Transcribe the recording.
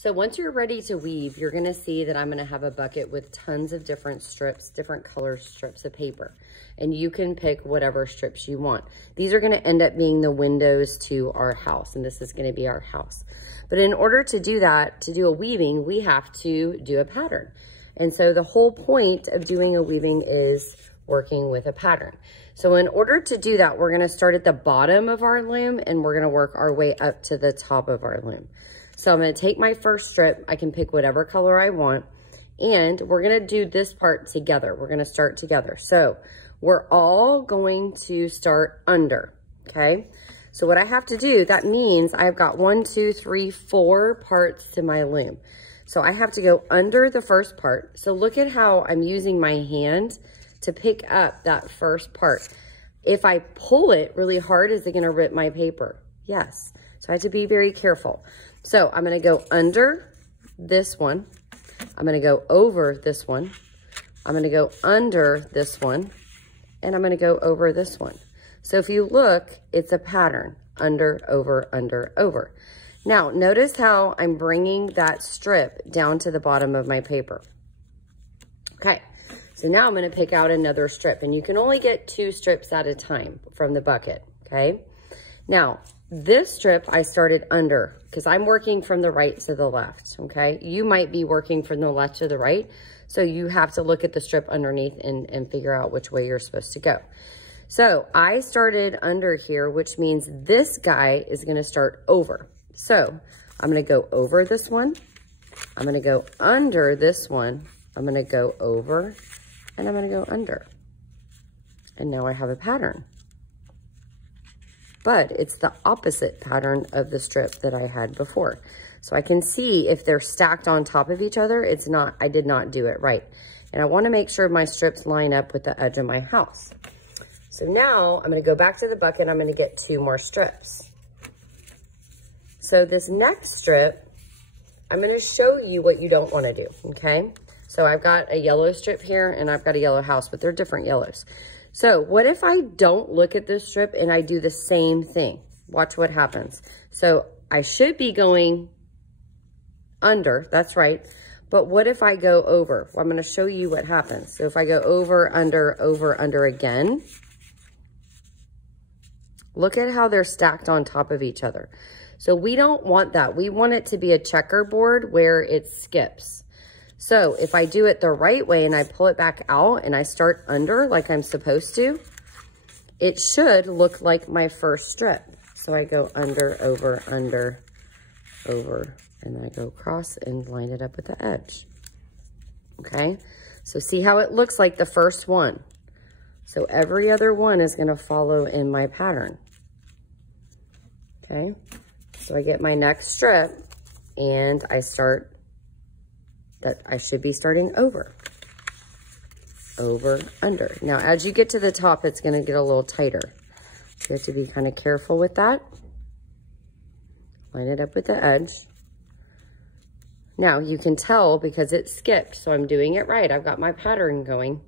So once you're ready to weave, you're gonna see that I'm gonna have a bucket with tons of different strips, different color strips of paper. And you can pick whatever strips you want. These are gonna end up being the windows to our house, and this is gonna be our house. But in order to do that, to do a weaving, we have to do a pattern. And so the whole point of doing a weaving is working with a pattern. So in order to do that, we're gonna start at the bottom of our loom and we're gonna work our way up to the top of our loom. So I'm gonna take my first strip, I can pick whatever color I want, and we're gonna do this part together. We're gonna start together. So we're all going to start under, okay? So what I have to do, that means I've got 1, 2, 3, 4 parts to my loom. So I have to go under the first part. So look at how I'm using my hand to pick up that first part. If I pull it really hard, is it gonna rip my paper? Yes. So I have to be very careful. So I'm gonna go under this one. I'm gonna go over this one. I'm gonna go under this one. And I'm gonna go over this one. So if you look, it's a pattern, under, over, under, over. Now, notice how I'm bringing that strip down to the bottom of my paper. Okay, so now I'm gonna pick out another strip, and you can only get 2 strips at a time from the bucket, okay? Now, this strip I started under, because I'm working from the right to the left, okay? You might be working from the left to the right, so you have to look at the strip underneath and figure out which way you're supposed to go. So I started under here, which means this guy is gonna start over. So I'm gonna go over this one, I'm gonna go under this one, I'm gonna go over, and I'm gonna go under. And now I have a pattern. But it's the opposite pattern of the strip that I had before. So I can see if they're stacked on top of each other, it's not, I did not do it right. And I wanna make sure my strips line up with the edge of my house. So now I'm gonna go back to the bucket, I'm gonna get 2 more strips. So this next strip, I'm gonna show you what you don't wanna do, okay? So I've got a yellow strip here and I've got a yellow house, but they're different yellows. So what if I don't look at this strip and I do the same thing? Watch what happens. So I should be going under, that's right. But what if I go over? Well, I'm gonna show you what happens. So if I go over, under again, look at how they're stacked on top of each other. So we don't want that. We want it to be a checkerboard where it skips. So if I do it the right way and I pull it back out and I start under like I'm supposed to, it should look like my first strip. So I go under, over, and then I go across and line it up with the edge. Okay, so see how it looks like the first one. So every other one is gonna follow in my pattern. Okay, so I get my next strip and I start that I should be starting over, under. Now, as you get to the top, it's gonna get a little tighter. You have to be kind of careful with that. Line it up with the edge. Now, you can tell because it skipped, so I'm doing it right. I've got my pattern going.